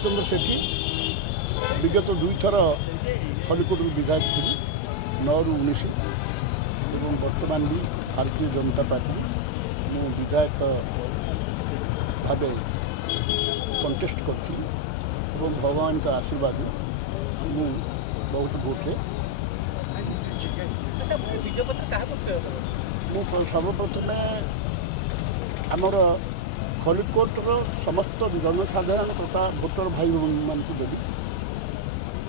रामचंद्र सेठी विगत 2 थर खलिकोट विधायक थी 9 ରୁ 19 और बर्तमान भी भारतीय जनता पार्टी मु विधायक भाव कंटेस्ट करी भगवान का आशीर्वाद मु बहुत भोटे सर्वप्रथम आमर खलिकोटर समस्त जनसाधारण तथा भोटर भाई मान देवी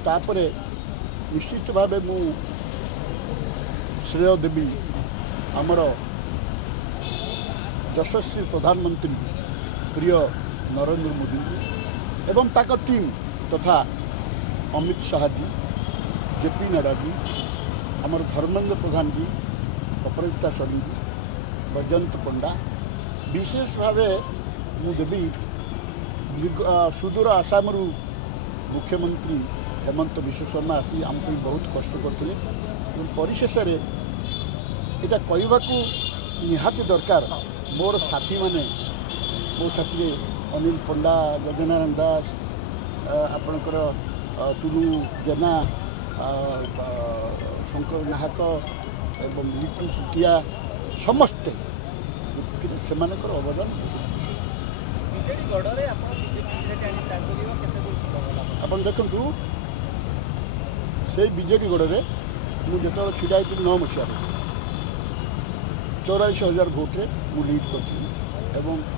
तापर निश्चित भाव मु श्रेय देवी आमर यशस्वी प्रधानमंत्री प्रिय नरेंद्र मोदी एवं ताक टीम तथा अमित शाह जी जेपी नड्डा जी आमर धर्मेंद्र प्रधान जी अपराजिता षडंगी जी वैजयंत पंडा विशेष भाव मुदेवी सुदूर आसाम मुख्यमंत्री हेमंत विश्व शर्मा आसी आमको बहुत कष्ट करते परिशेष यहाँ कहवाकू निहाती दरकार मोर साथी माने मो साथी अनिल पंडा गजनारायण दास आपणकर टुलू जेना शंकर नाहक एवं लिटू सुतिया समस्ते से अवदान आप देखु से बीजेडी गढ़ मुझे छिड़ा 9 मसीह 84,000 भोट्रे मु लीड करी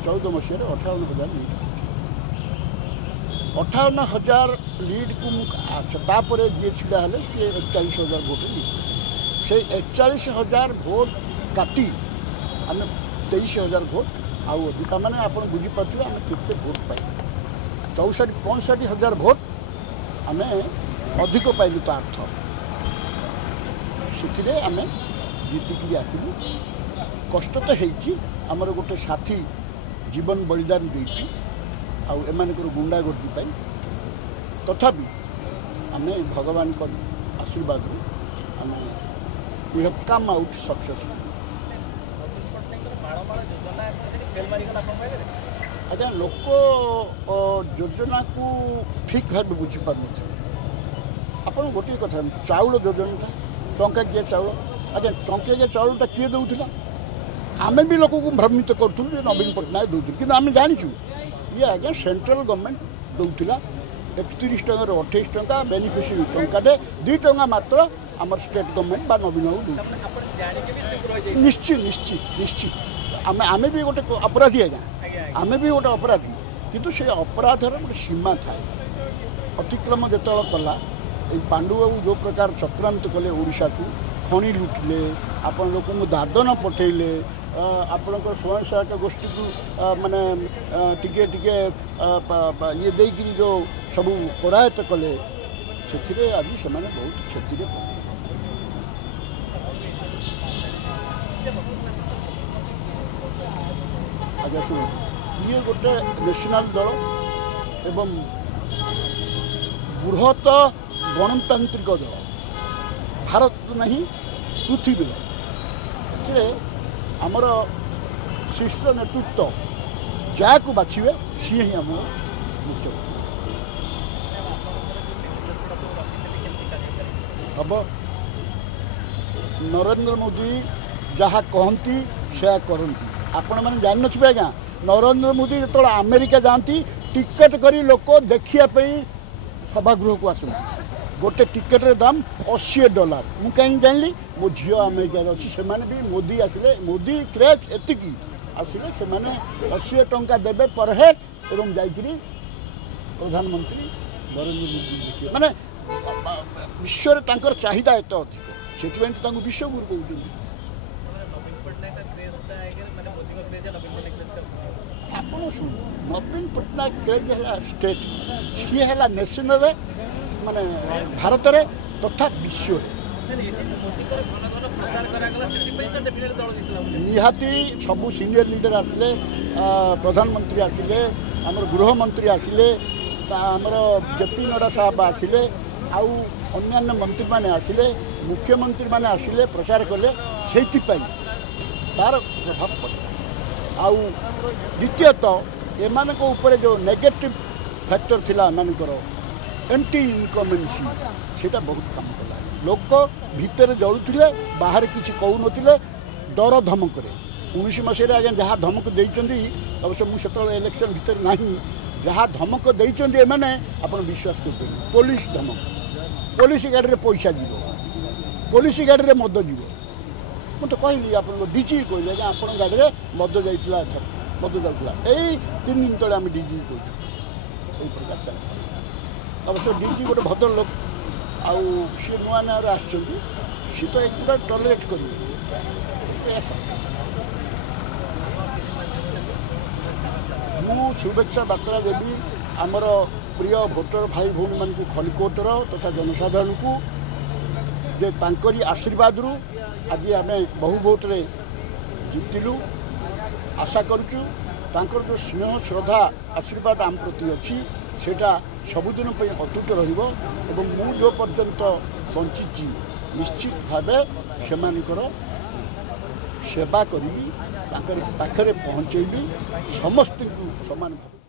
14 मसीह 58,000 लीड कर 58,000 लीड को तापर जी छिड़ा हेले सी 41,000 भोट लीड से 41,000 भोट काटी आम 23,000 भोट आउ अधिका मैंने आप बुझीपे आम केते भोट पाई 64-65,000 भोट आम अधिक पाइलु तो अर्थ से आम जीतिकी आसलु कष्ट तो होमर गोटे साथी जीवन बलिदान देती आमानकर गुंडागर्दी तथापि आम भगवान का आशीर्वाद आम we have come out successful. अच्छा लोक योजना को ठीक भाव बुझीपार आप गोटे कथा चाउल योजना टंका किए चाउल अच्छा टंकिया चाउलटा किए दूसरा आम भी लोक को भ्रमित करूँ नवीन पट्टनायक दूसरी कि आम जाचु ये आज्ञा सेंट्रल गवर्नमेंट दूसरा 31 टंकार 28 टंका बेनिफिशियरी टंकाटे 2 टंका मात्र आम स्टेट गवर्नमेंट बा नवीन को निश्चित निश्चित निश्चित आम भी गोटे अपराधी आज्ञा आम भी गोटे अपराधी किंतु से अपराधर गोटे सीमा थाए अतिक्रम जो कला पांडुबाबू जो प्रकार चक्रांत कले ओडिशा को खनि लुटिले आपण लोक दादन पठेले आपणकर स्वयं सहायता गोष्ठी को माने टिके टिके ये देकरी जो सब करायत कले से आज से बहुत क्षति अच्छा शुण ये गोटे नेशनल दल एवं बृहत गणतांत्रिक दल भारत नहीं पृथ्वी से आमर शीर्ष नेतृत्व जहाँ को बाछे सी ही आम मुख्य हम नरेंद्र मोदी जहाँ कहती से करती आपण मैंने जान थे आज्ञा नरेंद्र मोदी जो अमेरिका जाती टिकेट करी लोक देखापी सभागृह को आस गोटे टिकेट दाम $80 मु कहीं जानली मो झी अमेरिका अच्छी से भी मोदी आसिले मोदी क्रेज एतिकी आसिले से 80 टंका देवे पर हेड एवं जाकरी प्रधानमंत्री नरेंद्र मोदी देखिए माने विश्व तांकर चाहिदा एत अधिक से विश्वगुरु कहते आप शुण नवीन पट्टनायक क्रेज है स्टेट सी है नेशनल माने भारत रे तथा विश्व निहाती सबू सीनियर लीडर आसिले प्रधानमंत्री आसिले आमर गृहमंत्री आसिले आमर जेपी नड्डा साहब आसिले आउ अन्यान्य मंत्री माने आसिले मुख्यमंत्री माने आसिले प्रचार कले से तार प्रभाव पड़े आउ द्वितीयतः एमान को ऊपर जो नेगेटिव फैक्टर थिला एमानकर एंटी इनकमेंसी सेटा बहुत काम कला लोक भितर जलुले बाहर किसी कहून डर धमक 19 मसीह आज्ञा जहाँ धमक देते अवश्य मुझे इलेक्शन भितर ना जहाँ धमक देते मैंने आप विश्वास कर पुलिस धमक पुलिस गाड़ी में पैसा जीव पुलिस गाड़ी में मद जीव मुझे कहली आप डीजी कहले आप गाड़ी में मद जाइला मद जाऊला यही 3 दिन तले आम डीजी कह प्रकार चल अवश्य डीजी गोटे भद्र लोक आउ सी नुआ ना सी तो एक टलरेट कर मु शुभेच्छा बार्ता देवी आमर प्रिय भोटर भाई भौणी मान खलिकोटर तथा जनसाधारण को जे तांकरी आशीर्वाद रु आज आम बहु भोटे जीतिलु आशा करुचु तांकर जो स्नेह श्रद्धा आशीर्वाद आम प्रति अच्छी सेटा सबुदिन अतुट रहिबो एवं मु जो पर्यंत बंची निश्चित भावे सेमानकर सेवा करी पाखरे पहुँचेबी समस्त को समान भाव।